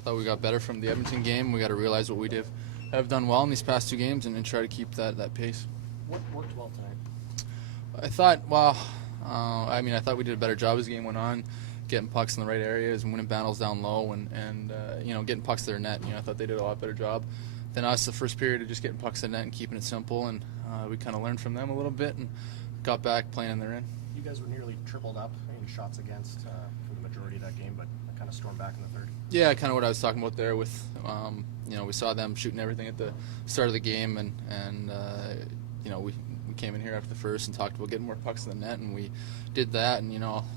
I thought we got better from the Edmonton game. We got to realize what we have done well in these past 2 games and try to keep that pace. What worked well tonight? I thought, I thought we did a better job as the game went on, getting pucks in the right areas and winning battles down low and getting pucks to their net. I thought they did a lot better job than us the first period of just getting pucks to the net and keeping it simple. And we kind of learned from them a little bit and got back playing in their end. You guys were nearly tripled up in shots against for the majority of that game, but kind of stormed back in the third. Yeah, kind of what I was talking about there with, we saw them shooting everything at the start of the game and we came in here after the first and talked about getting more pucks in the net, and we did that. And,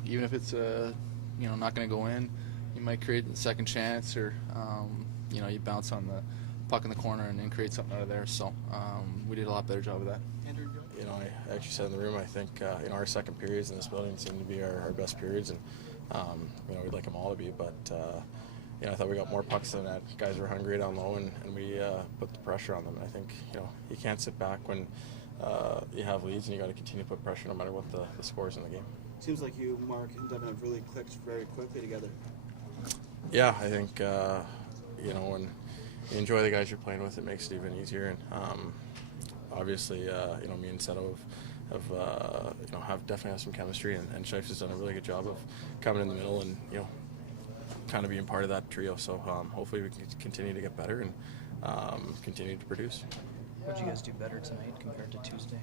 even if it's, not going to go in, you might create a second chance or, you bounce on the puck in the corner and then create something out of there. So we did a lot better job of that. Andrew, I actually said in the room, I think, our second periods in this building seem to be our best periods, and, we'd like them all to be, but, I thought we got more pucks than that. Guys were hungry down low, and we put the pressure on them. And I think, you can't sit back when you have leads, and you got to continue to put pressure no matter what the score is in the game. Seems like you, Mark, and Devin have really clicked very quickly together. Yeah, I think, when you enjoy the guys you're playing with, it makes it even easier. And obviously, me and Seto have definitely have some chemistry, and Scheif's has done a really good job of coming in the middle and, kind of being part of that trio. So hopefully we can continue to get better and continue to produce. What did you guys do better tonight compared to Tuesday?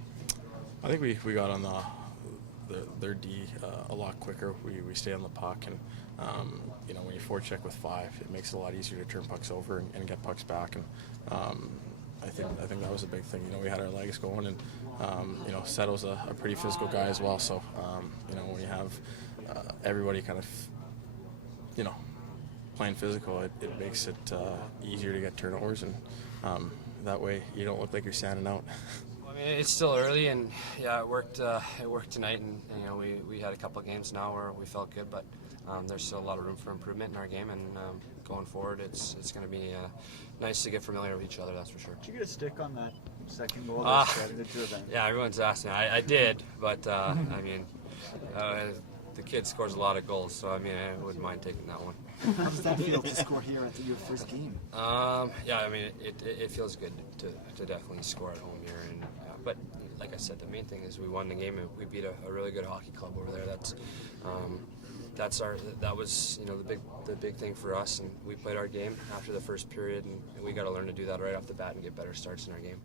I think we got on their D a lot quicker. We stay on the puck, and when you forecheck with 5, it makes it a lot easier to turn pucks over and get pucks back. And I think that was a big thing. We had our legs going, and Seto's a pretty physical guy as well. So when you have everybody kind of playing physical, it makes it easier to get turnovers, and that way you don't look like you're standing out. I mean, it's still early, and yeah, it worked. It worked tonight, and we had a couple of games now where we felt good, but there's still a lot of room for improvement in our game, and going forward, it's going to be nice to get familiar with each other. That's for sure. Did you get a stick on that second goal? Yeah, everyone's asking. I did, but the kid scores a lot of goals, so I wouldn't mind taking that one. How does that feel to score here at your first game? It feels good to definitely score at home here, and but like I said, the main thing is we won the game and we beat a really good hockey club over there. That was the big thing for us, and we played our game after the first period, and we got to learn to do that right off the bat and get better starts in our game.